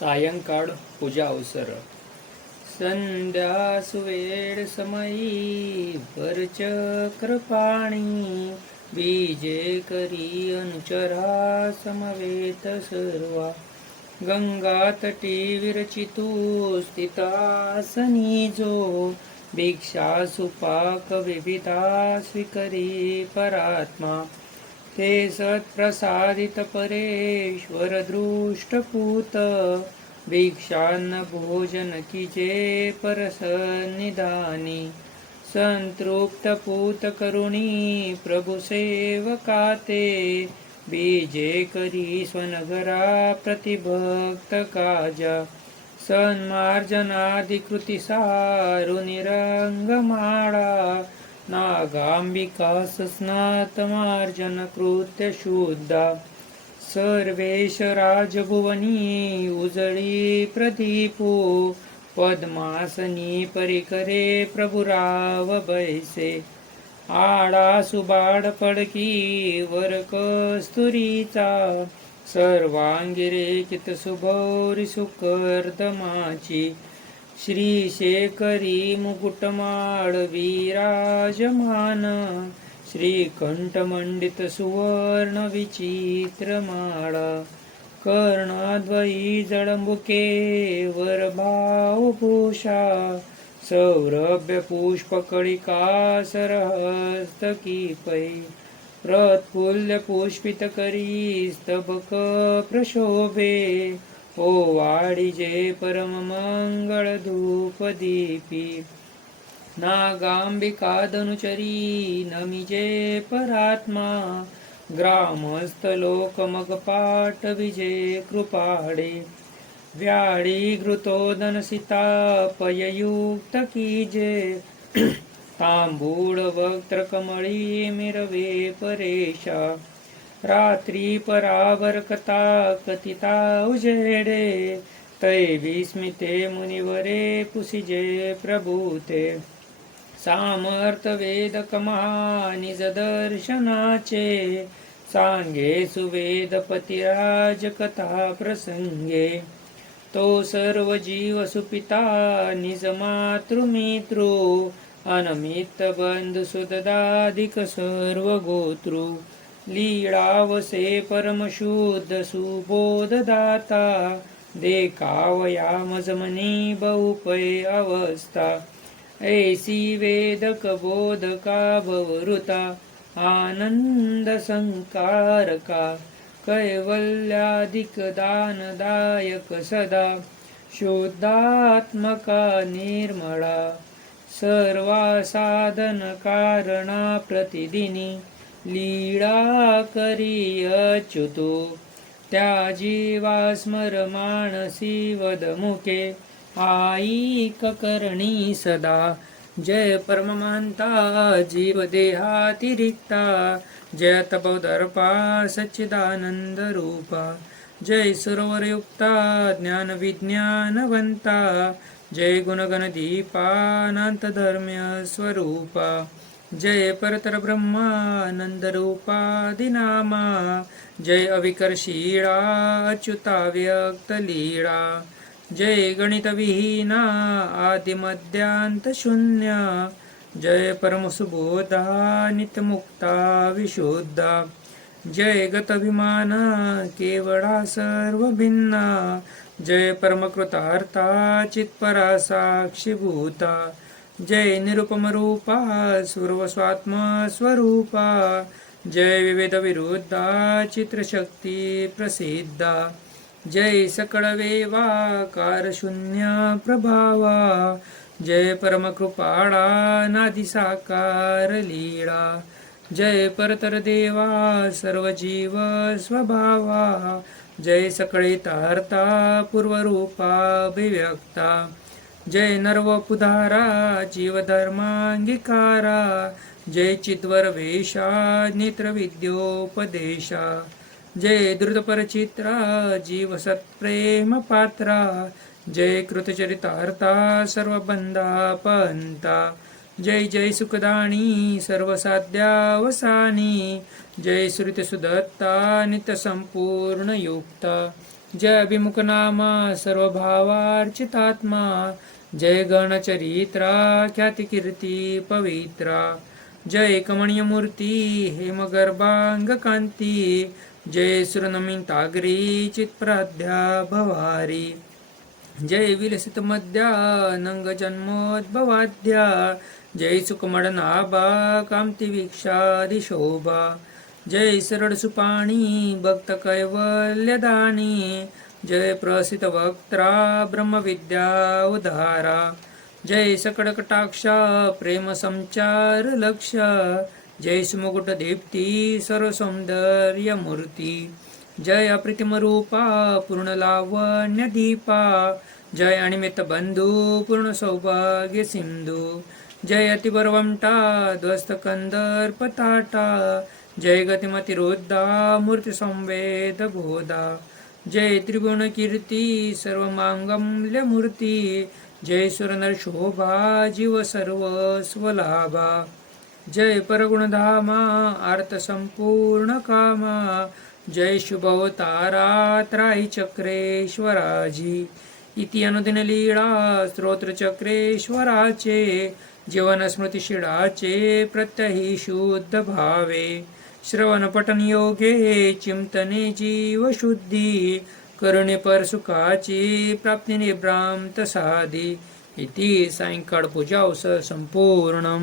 सायंकाळ पूजा अवसर. संध्या सुवेळ समयी वरचक्र पाणी बीजे करी अनुचरा समवेत सर्वा. गंगा तटी विरचितू स्थितासनी जो भिक्षा सुपाक विविधा स्वीकरी परात्मा. ते सत्प्रसादित परेश्वर दृष्टपूत भिक्षान्न भोजन कीजे परसन्निधानी संतृप्त पूत करुणी प्रभु सेवकाते बीजे करी स्वनगरा प्रतिभक्त काजा सन्मार्जनाधिकृती नागाम्बिका निरंगमाळा नागांबिका स्नातमार्जन कृत्य शुद्धा सर्वेश राजभुवनी उजळी प्रदीपो। पद्मासनी परिकरे प्रभुराव बैसे। आडा सुबाड पडकी वर कस्तुरीचा सर्वांगी कित सुभौरी सुकर्दमाची श्री शेखरी मुकुटमाळ विराजमान श्रीकंठमंडित सुवर्ण विचित्र माळा कर्णद्वयी जळंबुके वर भावभूषा सौरभ्य पुष्पकळिका सरहस्तकी पै प्रत्फुल्य पुष्पित करी स्तबक प्रशोभे ओ वाडिजे परम मंगळ धूप दीपी नागांबिका धनुचरी नमिजे परात्मा। ग्रामस्थ लोक मग विजे कृपाडे। व्याळी घृतो सीता पययुक्त कीजे तांबूळ वक्त्र कमळी मिरवे परेशा। रात्री परावर्कता कथा कथिता उजेडे तै विस्मिते मुनिवरे पुसिजे प्रभूते. सामर्थ वेदक निज दर्शनाचे सांगे सुवेदपतिराज कथा प्रसंगे. तो सर्व जीव सुपिता लीळावसे परमशुद्ध सुबोधदाता देखावया मजमनी बहुपय अवस्था ऐसी वेदक बोधका भवरुता आनंद संकारका कैवल्याधिक दानदायक सदा शुद्धात्मका निर्मळा सर्वा कारणा प्रतिदिनी लीळा करी अच्युतो त्या जीवा स्मर मानसी वदमुखे. आई करणी सदा. जय परममानता जीव देहातिरिक्ता जय तपोदर्पा सच्चिदानंद रूपा. जय सरोवरयुक्ता ज्ञान विज्ञानवंता जय गुणगण स्वरूपा जय परतर रूपादिनामा जय अविकर्षीळा अच्युता व्यक्त लीळा। जय गणितविहीना विहीना शून्य। जय परमसुबोधा नित्यमुक्ता विशुद्धा। जय गतभिमान केवळा सर्व भिन्ना जय परमकृतार्था चित्परा साक्षीभूता। जय निरुपम रूपा सर्वस्वात्म स्वरूपा जय विविध विरुद्धा चित्रशक्ती प्रसिद्धा। जय सकळ वेवा शून्य प्रभावा। जय परमकृपाळा नादिसाकार लीळा। जय परतर देवा सर्व जीव स्वभावा। जय सकळे तारता पूर्वरूपा अभिव्यक्ता। जय नर्वपुधारा जीवधर्मांगिकारा जय चिद्वर नेत्रविद्योपदेशा जय द्रुतपरचित्रा जीव पात्रा जय कृतचरितार्था सर्व पंता जय जय सुखदानी सर्वसाध्यावसानी जय श्रुतसुदत्ता सुदत्ता युक्ता जय अभिमुख नामा सर्व भावार्चितात्मा जय गणचरित्रा ख्याती कीर्ती पवित्रा जय कमणीय मूर्ती हेमगर्भांग कांती जय सुरनमिताग्री चित्प्राध्या भवारी जय विलसित मध्या नंग जन्मोद्भवाद्या जय सुकमडनाभा कांती वीक्षादि शोभा जय सरळ सुपाणी भक्त कैवल्यदानी जय प्रसित वक्त्रा ब्रह्मविद्या उदारा जय सकडकटाक्षा प्रेम संचार लक्ष. जय सुमुकुट दीप्ती सर्वसौंदर्य मूर्ती. जय अप्रतिम रूपा पूर्ण लावण्य दीपा. जय अनिमित बंधू पूर्ण सौभाग्य सिंधू. जय अतिबरवंटा ध्वस्त कंदर पताटा. जय गतिमती रोद्धा मूर्ती संवेद बोधा जय त्रिगुण कीर्ती सर्व मांगल्य मूर्ती जय सुरनर शोभा जीव सर्व स्वलाभा जय परगुणधामा आर्त संपूर्ण कामा जय शुभवतारा त्राई चक्रेश्वराजी इति अनुदिन लीळा स्तोत्र चक्रेश्वराचे जीवन शिडाचे प्रत्यही शुद्ध भावे श्रवण पठन योगे चिंतने जीवशुद्धी करणे परसुखाची प्राप्ती निभ्रांत साधी. इति सायंकाळ पूजा संपूर्ण